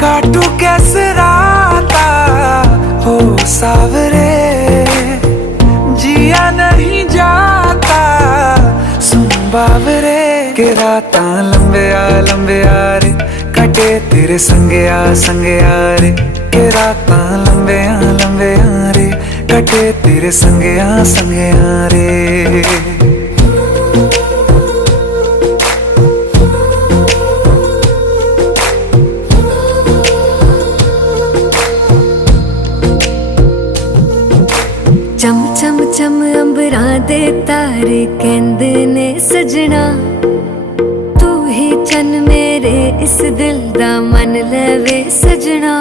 काटू कैसे राता हो सावरे, जिया नहीं जाता सुन बावरे। के राता लंबे आ रे, कटे तेरे संगे आ रे। के राता लंबे आ रे, कटे तेरे संगे आ रे। चम चम चम अंबरां दे तारे कहंदे ने सजना, तू ही चन मेरे इस दिल दा मन लवे सजना।